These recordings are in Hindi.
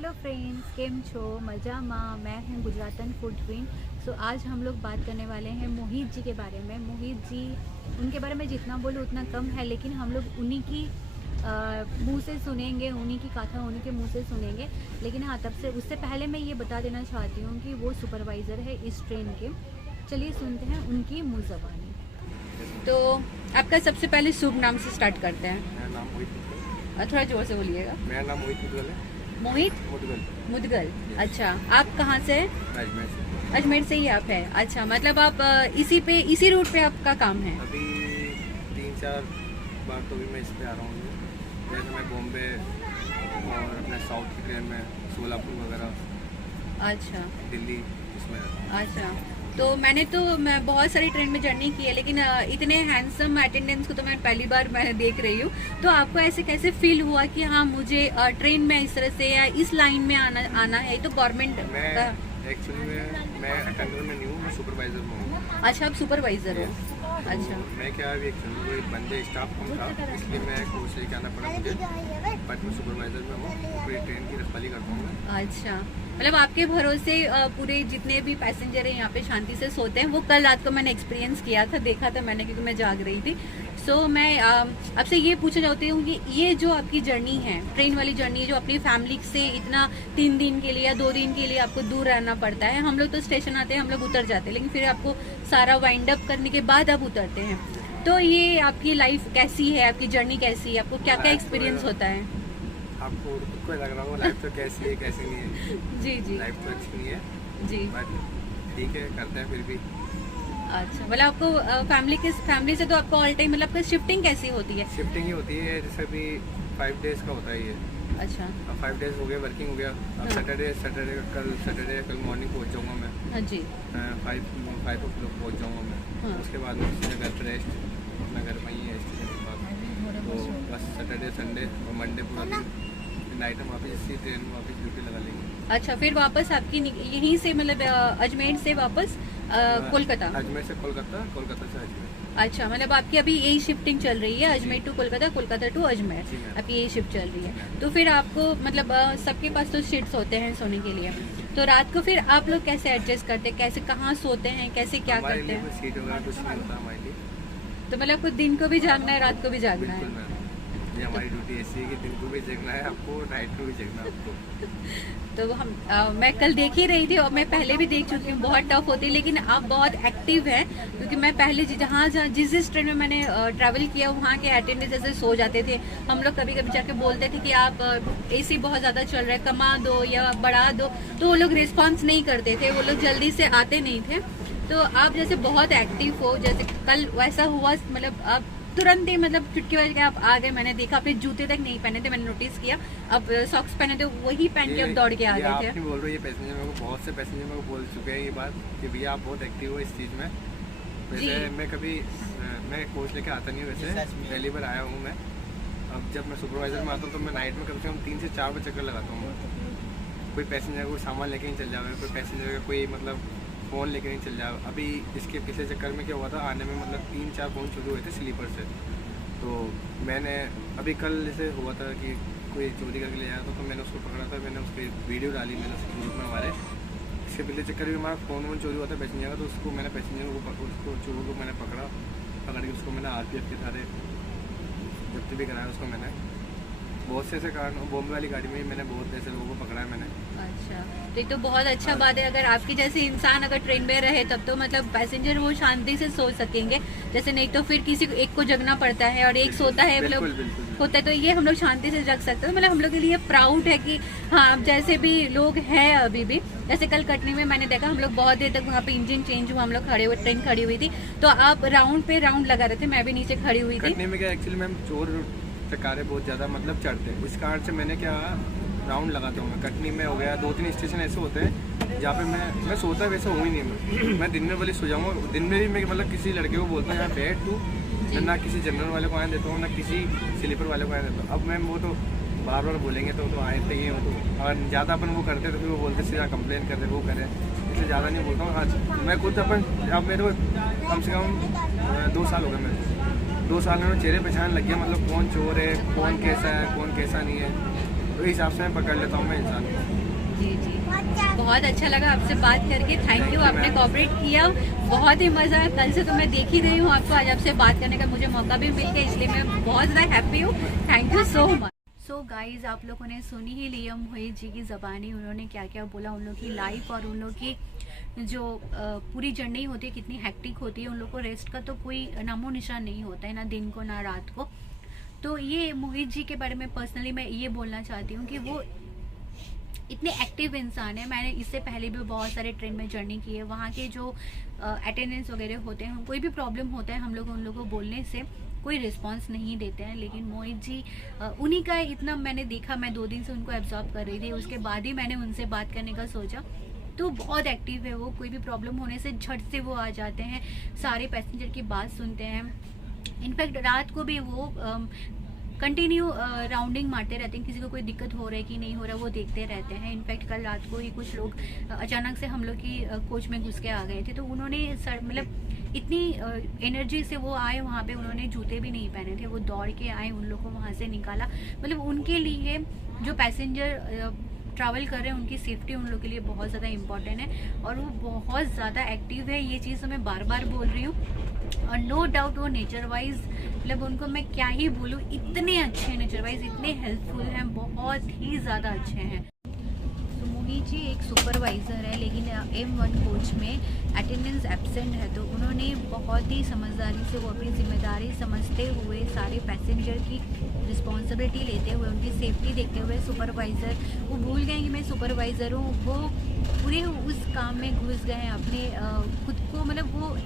हेलो फ्रेंड्स, केम छो मजामा। मैं हूँ गुजरातन फूड क्वीन। सो आज हम लोग बात करने वाले हैं मोहित जी के बारे में। मोहित जी, उनके बारे में जितना बोलूँ उतना कम है, लेकिन हम लोग उन्हीं की मुंह से सुनेंगे, उन्हीं की कथा उन्हीं के मुंह से सुनेंगे। लेकिन हाँ, तब से उससे पहले मैं ये बता देना चाहती हूँ कि वो सुपरवाइज़र है इस ट्रेन के। चलिए सुनते हैं उनकी मुँह ज़बानी। तो आपका सबसे पहले शुभ नाम से स्टार्ट करते हैं। मेरा नाम मोहित मुदगल। थोड़ा जोर से बोलिएगा। मेरा नाम मोहित मुदगल है। मोहित मुदगल। मुदगल। अच्छा, आप कहाँ से हैं? अजमेर से। अजमेर से ही आप है। अच्छा, मतलब आप इसी रूट पे आपका काम है? अभी 3-4 बार तो भी मैं इस पे आ रहा हूँ। जैसे मैं बॉम्बे और अपने साउथ की ट्रेन में सोलापुर वगैरह, अच्छा दिल्ली इसमें। अच्छा, तो मैं बहुत सारी ट्रेन में जर्नी की है, लेकिन इतने हैंडसम अटेंडेंस को तो मैं पहली बार देख रही हूँ। तो आपको ऐसे कैसे फील हुआ कि हाँ, मुझे ट्रेन में इस तरह से या इस लाइन में आना है? तो गवर्नमेंट का एक्चुअली मैं अटेंडर में नहीं हूँ, मैं सुपरवाइजर में हूँ। अच्छा, आप सुपरवाइजर हो। अच्छा, तो मैं क्या अभी एक बंदे स्टाफ कम था, इसलिए मैं कोर्स लेके आना पड़ा मुझे। बट मैं सुपरवाइजर में हूँ, पूरी ट्रेन की रखवाली करता हूँ मैं। अच्छा, मतलब आपके भरोसे पूरे जितने भी पैसेंजर हैं यहाँ पे शांति से सोते हैं। वो कल रात को मैंने एक्सपीरियंस किया था, देखा था मैंने, क्योंकि मैं जाग रही थी। सो मैं आपसे ये पूछना चाहती हूँ कि ये जो आपकी जर्नी है, ट्रेन वाली जर्नी, जो अपनी फैमिली से इतना 3 दिन के लिए या 2 दिन के लिए आपको दूर रहना पड़ता है। हम लोग तो स्टेशन आते हैं, हम लोग उतर जाते हैं, लेकिन फिर आपको सारा वाइंड अप करने के बाद आप उतरते हैं। तो ये आपकी लाइफ कैसी है, आपकी जर्नी कैसी है, आपको क्या क्या एक्सपीरियंस होता है? आपको कोई लग रहा हो लाइफ तो कैसी है कैसी नहीं है? जी जी, लाइफ तो अच्छी नहीं है जी। बट ठीक है, करते हैं फिर भी। अच्छा, मतलब आपको फैमिली से तो आपको ऑल टाइम, मतलब आपका शिफ्टिंग कैसी होती है? शिफ्टिंग ही होती है, जैसे अभी 5 डेज का होता है ये। अच्छा। अब 5 डेज हो गए, वर्किंग हो गया। अब हाँ। सैटरडे कल मॉर्निंग पहुंच जाऊंगा मैं। हाँ जी। 5 o'clock पहुंच जाऊंगा मैं। हाँ। उसके बाद में सीधे घर पर रेस्ट, अपना घर वहीं है स्टेशन के पास। तो बस सैटरडे संडे और मंडे पूरा दिन नाइट में वापस इसी ट्रेन में वापस ड्यूटी लगा लेंगे। अच्छा, फिर वापस आपकी यहीं से, मतलब अजमेर से वापस कोलकाता? अजमेर से कोलकाता, कोलकाता से अजमेर। अच्छा, मतलब आपकी अभी यही शिफ्टिंग चल रही है, अजमेर टू कोलकाता, कोलकाता टू अजमेर, जी मैम। आपकी यही शिफ्ट चल रही है। तो फिर आपको मतलब सबके पास तो सीट्स होते हैं सोने के लिए, तो रात को फिर आप लोग कैसे एडजस्ट करते हैं, कैसे कहाँ सोते हैं, कैसे क्या हमारे करते लिए हैं? कोई सीट वगैरह कुछ नहीं होता हमारे लिए। तो मतलब आपको दिन को भी जागना है, रात को भी जागना बिल्कुल है? मैम, ये हमारी ड्यूटी ऐसी है कि दिन को भी जगना है आपको, नाइट को भी जगना है आपको। तो मैं कल देख ही रही थी, और मैं पहले भी देख चुकी हूँ, बहुत टफ होती है, लेकिन आप बहुत एक्टिव हैं। क्योंकि मैं पहले जिस ट्रेन में मैंने ट्रैवल किया, वहाँ के अटेंडेंट जैसे सो जाते थे। हम लोग कभी कभी जाके बोलते थे कि आप एसी बहुत ज़्यादा चल रहा है, कमा दो या बढ़ा दो, तो वो लोग रिस्पॉन्स नहीं करते थे, वो लोग जल्दी से आते नहीं थे। तो आप जैसे बहुत एक्टिव हो, जैसे कल वैसा हुआ, मतलब आप तुरंत ही, मतलब चुटकी बज के आप आ गए। मैंने देखा अपने जूते तक नहीं पहने थे, मैंने नोटिस किया। अब सॉक्स पहने थे, वही पहन के अब दौड़ के आ गए थे। आप नहीं बोल रहे, ये पैसेंजर मेरे को, बहुत से पैसेंजर मेरे को बोल चुके हैं ये बात कि भैया आप बहुत एक्टिव हो इस चीज़ में। वैसे मैं कोच लेके आता नहीं हूँ, वैसे पहली बार आया हूँ मैं। अब जब मैं सुपरवाइजर में आता हूँ तो मैं नाइट में कम से कम 3 से 4 बार चक्कर लगाता हूँ। कोई पैसेंजर को सामान लेके नहीं चल जाए, कोई पैसेंजर का कोई मतलब फ़ोन लेके नहीं चल जाए। अभी इसके पिछले चक्कर में क्या हुआ था, आने में मतलब 3-4 फ़ोन चोरी हुए थे स्लीपर से। तो मैंने अभी कल जैसे हुआ था कि कोई चोरी करके ले आया था, तो मैंने उसको पकड़ा था, मैंने उसकी वीडियो डाली मैंने उसके ग्रुप में हमारे। इसके पिछले चक्कर में हमारा फ़ोन चोरी हुआ था पैसेंजर का, तो उसको मैंने उसको चोर को मैंने पकड़ के उसको मैंने RPF के सारे जब्त भी कराया उसको मैंने। बहुत से ऐसे कारण, बॉम्बे वाली गाड़ी में मैंने बहुत ऐसे लोगों को पकड़ा है मैंने। अच्छा, तो ये तो बहुत अच्छा बात है। अगर आपकी जैसे इंसान अगर ट्रेन में रहे, तब तो मतलब पैसेंजर वो शांति से सो सकेंगे। जैसे नहीं तो फिर किसी को एक को जगना पड़ता है और एक सोता है, मतलब होता है। तो ये हम लोग शांति से जग सकते हैं। मतलब हम लोग के लिए प्राउड है कि हाँ, जैसे भी लोग हैं अभी भी, जैसे कल कटनी में मैंने देखा, हम लोग बहुत देर तक वहाँ पे इंजन चेंज हुआ, हम लोग खड़े हुए, ट्रेन खड़ी हुई थी, तो आप राउंड पे राउंड लगा रहे थे, मैं भी नीचे खड़ी हुई थी। कटनी में क्या एक्चुअली मैम चोर चकारे बहुत ज़्यादा मतलब चढ़ते हैं, इस कारण से मैंने क्या राउंड लगाता हूँ मैं। कटनी में हो गया, 2-3 स्टेशन ऐसे होते हैं जहाँ पे मैं सोता वैसे हूँ ही नहीं। मैं दिन में वाली सो जाऊँगा, दिन में भी मैं मतलब किसी लड़के को बोलता हूँ यहाँ बैठ तू, ना किसी जनरल वाले को आने देता हूँ, ना किसी स्लीपर वाले को आने देता हूँ। अब मैं वो तो बार बार बोलेंगे तो आए थे ही हो, तो अगर ज़्यादा अपन वो करते तो फिर वो बोलते सीधा कंप्लेन करते, वो करें, इसलिए ज़्यादा नहीं बोलता हूँ। हाँ, मैं खुद अब मेरे को कम से कम 2 साल हो गए मेरे को। 2 साल में चेहरे पहचान लग गया, मतलब कौन चोर है, कौन कैसा है, कौन कैसा नहीं है। तो इस हिसाब से मैं पकड़ लेता हूँ मैं इंसान को। जी जी, बहुत अच्छा लगा आपसे बात करके, थैंक यू, आपने कोऑपरेट किया, बहुत ही मजा है। कल से तो मैं देख ही रही हूँ आपको, आज आपसे बात करने का मुझे मौका भी मिल गया, इसलिए मैं बहुत ज़्यादा हैप्पी हूँ। Thank you so much. So guys, आप लोगों ने सुनी ही लिया मोहित जी की ज़बानी, उन्होंने क्या क्या बोला, उन लोग की लाइफ और उन लोग की जो पूरी जर्नी होती है कितनी हेक्टिक होती है। उन लोग को रेस्ट का तो कोई नामो निशान नहीं होता है, ना दिन को ना रात को। तो ये मोहित जी के बारे में पर्सनली मैं ये बोलना चाहती हूँ कि वो इतने एक्टिव इंसान है। मैंने इससे पहले भी बहुत सारे ट्रेन में जर्नी की है, वहाँ के जो अटेंडेंस वगैरह होते हैं, कोई भी प्रॉब्लम होता है हम लोग उन लोगों को बोलने से कोई रिस्पांस नहीं देते हैं। लेकिन मोहित जी उन्हीं का इतना मैंने देखा, मैं 2 दिन से उनको एब्जॉर्ब कर रही थी, उसके बाद ही मैंने उनसे बात करने का सोचा। तो बहुत एक्टिव है वो, कोई भी प्रॉब्लम होने से झट से वो आ जाते हैं, सारे पैसेंजर की बात सुनते हैं। इनफैक्ट रात को भी वो कंटिन्यू राउंडिंग मारते रहते हैं, किसी को कोई दिक्कत हो रहा है कि नहीं हो रहा वो देखते रहते हैं। इनफैक्ट कल रात को ही कुछ लोग अचानक से हम लोग की कोच में घुस के आ गए थे, तो उन्होंने मतलब इतनी एनर्जी से वो आए वहाँ पे, उन्होंने जूते भी नहीं पहने थे, वो दौड़ के आए, उन लोग को वहाँ से निकाला। मतलब उनके लिए जो पैसेंजर ट्रैवल कर रहे हैं उनकी सेफ्टी उन लोग के लिए बहुत ज़्यादा इम्पॉर्टेंट है, और वो बहुत ज़्यादा एक्टिव है। ये चीज़ तो मैं बार बार बोल रही हूँ, और नो डाउट वो नेचर वाइज, मतलब उनको मैं क्या ही बोलूँ, इतने अच्छे नेचर वाइज, इतने हेल्पफुल हैं, बहुत ही ज़्यादा अच्छे हैं। तो मोहित जी एक सुपरवाइज़र है, लेकिन M1 कोच में अटेंडेंस एब्सेंट है, तो उन्होंने बहुत ही समझदारी से वो अपनी जिम्मेदारी समझते हुए सारे पैसेंजर की रिस्पॉन्सिबिलिटी लेते हुए, उनकी सेफ्टी देखते हुए, सुपरवाइज़र वो भूल गए कि मैं सुपरवाइज़र हूँ, वो पूरे उस काम में घुस गए अपने खुद को, मतलब वो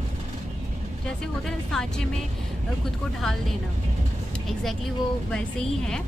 जैसे होते हैं ना सांचे में खुद को ढाल देना, एग्जैक्टली वो वैसे ही है।